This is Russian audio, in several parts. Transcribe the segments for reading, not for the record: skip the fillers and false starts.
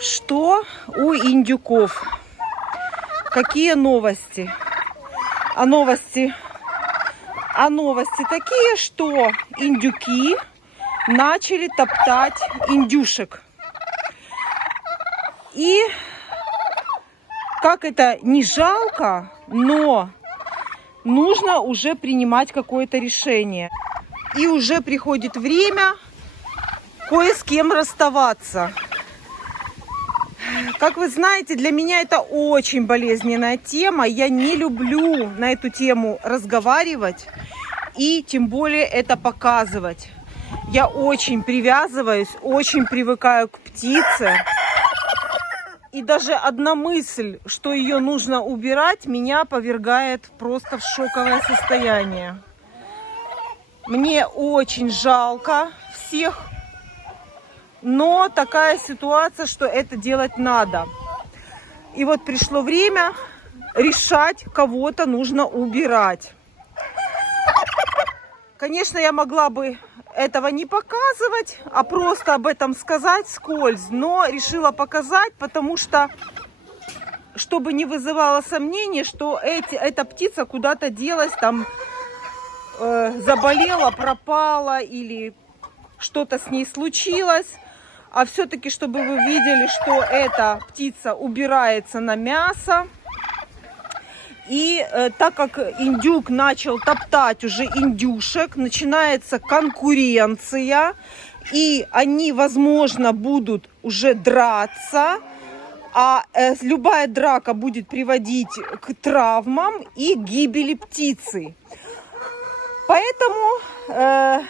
Что у индюков? Какие новости? А новости такие, что индюки начали топтать индюшек. И как это не жалко, но нужно уже принимать какое-то решение. И уже приходит время кое с кем расставаться. Как вы знаете, для меня это очень болезненная тема. Я не люблю на эту тему разговаривать и тем более это показывать. Я очень привязываюсь, очень привыкаю к птице. И даже одна мысль, что ее нужно убирать, меня повергает просто в шоковое состояние. Мне очень жалко всех. Но такая ситуация, что это делать надо. И вот пришло время решать, кого-то нужно убирать. Конечно, я могла бы этого не показывать, а просто об этом сказать вскользь. Но решила показать, потому что, чтобы не вызывало сомнений, что эта птица куда-то делась, там заболела, пропала или что-то с ней случилось. А все-таки, чтобы вы видели, что эта птица убирается на мясо. И так как индюк начал топтать уже индюшек, начинается конкуренция. И они, возможно, будут уже драться. А любая драка будет приводить к травмам и гибели птицы. Поэтому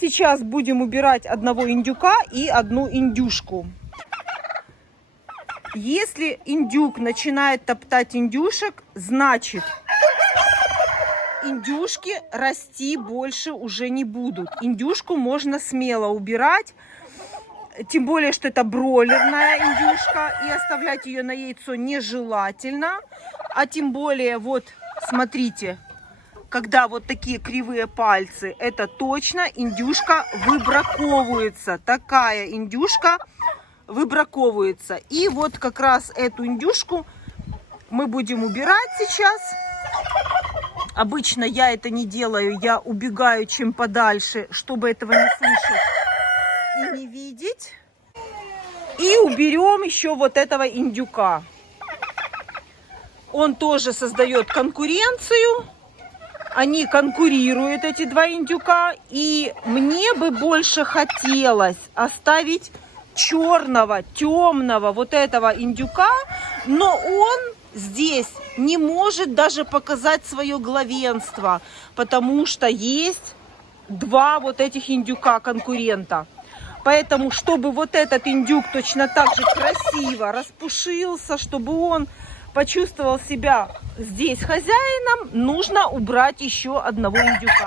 сейчас будем убирать одного индюка и одну индюшку. Если индюк начинает топтать индюшек, значит, индюшки расти больше уже не будут. Индюшку можно смело убирать, тем более, что это бройлерная индюшка, и оставлять ее на яйцо нежелательно. А тем более, вот, смотрите, когда вот такие кривые пальцы, это точно индюшка выбраковывается. Такая индюшка выбраковывается. И вот как раз эту индюшку мы будем убирать сейчас. Обычно я это не делаю, я убегаю чем подальше, чтобы этого не слышать и не видеть. И уберем еще вот этого индюка. Он тоже создает конкуренцию. Они конкурируют, эти два индюка. И мне бы больше хотелось оставить черного, темного вот этого индюка. Но он здесь не может даже показать свое главенство. Потому что есть два вот этих индюка конкурента. Поэтому, чтобы вот этот индюк точно так же красиво распушился, чтобы он почувствовал себя здесь хозяином, нужно убрать еще одного индюка.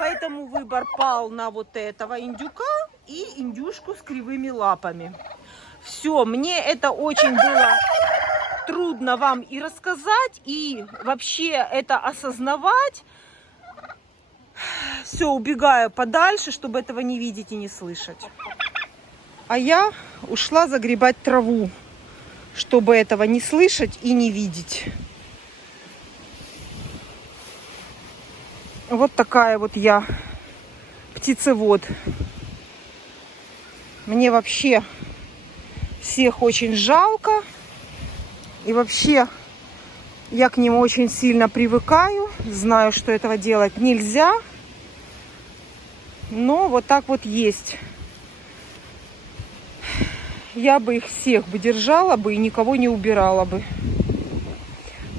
Поэтому выбор пал на вот этого индюка и индюшку с кривыми лапами. Все, мне это очень было трудно вам и рассказать, и вообще это осознавать. Все, убегаю подальше, чтобы этого не видеть и не слышать. А я ушла загребать траву, чтобы этого не слышать и не видеть. Вот такая вот я птицевод. Мне вообще всех очень жалко. И вообще я к ним очень сильно привыкаю. Знаю, что этого делать нельзя. Но вот так вот есть. Я бы их всех бы держала бы и никого не убирала бы.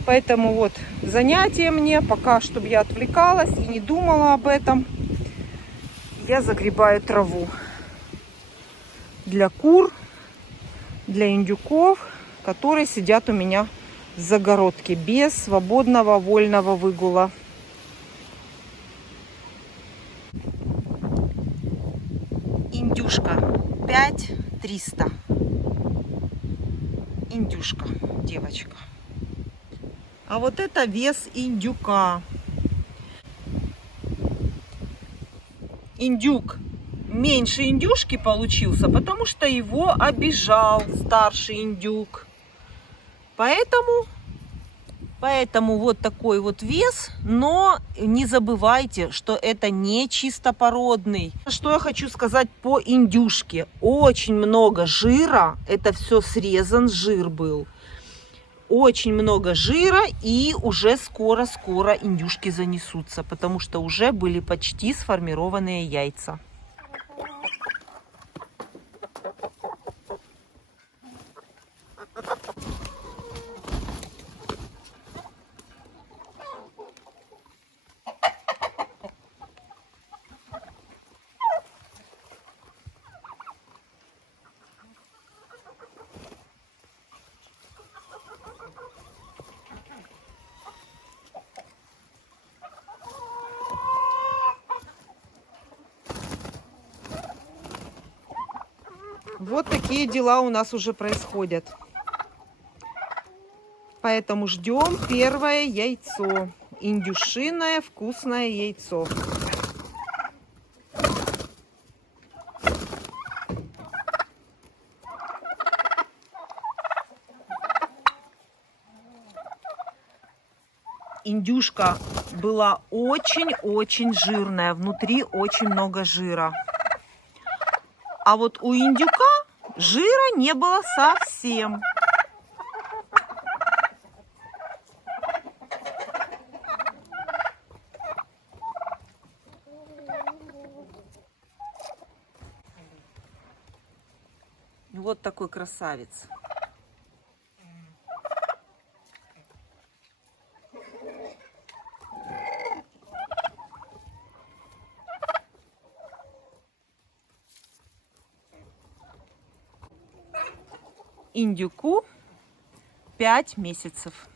Поэтому вот занятие мне, пока чтобы я отвлекалась и не думала об этом, я загребаю траву для кур, для индюков, которые сидят у меня в загородке без свободного вольного выгула. Индюшка 5300. Индюшка, девочка. А вот это вес индюка. Индюк меньше индюшки получился, потому что его обижал старший индюк. Поэтому вот такой вот вес, но не забывайте, что это не чистопородный. Что я хочу сказать по индюшке. Очень много жира, это все срезан жир был. Очень много жира, и уже скоро-скоро индюшки занесутся, потому что уже были почти сформированные яйца. Вот такие дела у нас уже происходят. Поэтому ждем первое яйцо. Индюшиное вкусное яйцо. Индюшка была очень-очень жирная. Внутри очень много жира. А вот у индюка жира не было совсем. Вот такой красавец. Индюку 5 месяцев.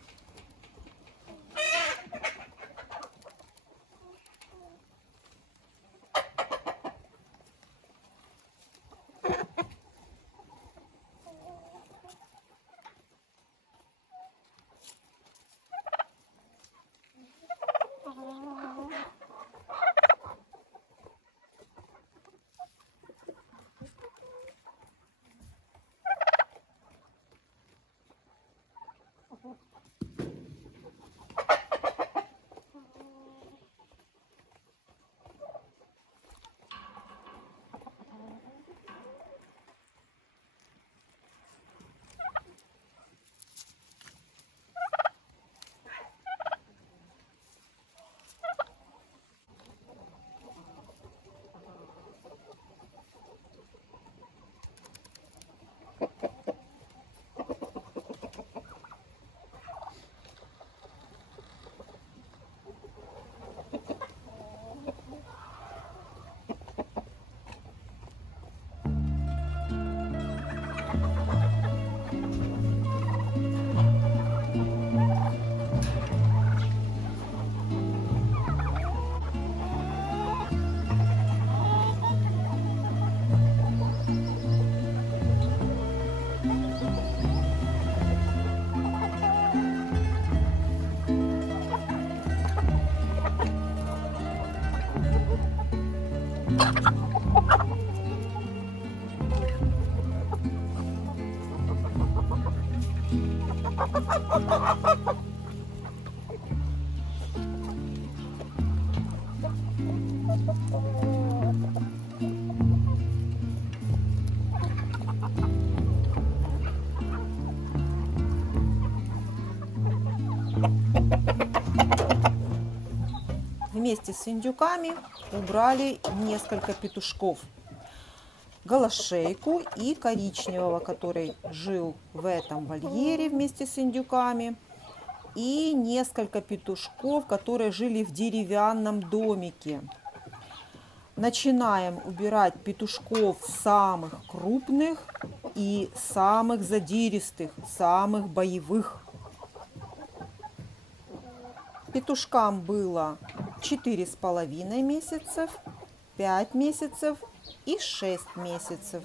Вместе с индюками убрали несколько петушков. Голошейку и коричневого, который жил в этом вольере вместе с индюками. И несколько петушков, которые жили в деревянном домике. Начинаем убирать петушков самых крупных и самых задиристых, самых боевых. Петушкам было 4,5 месяцев, 5 месяцев и 6 месяцев.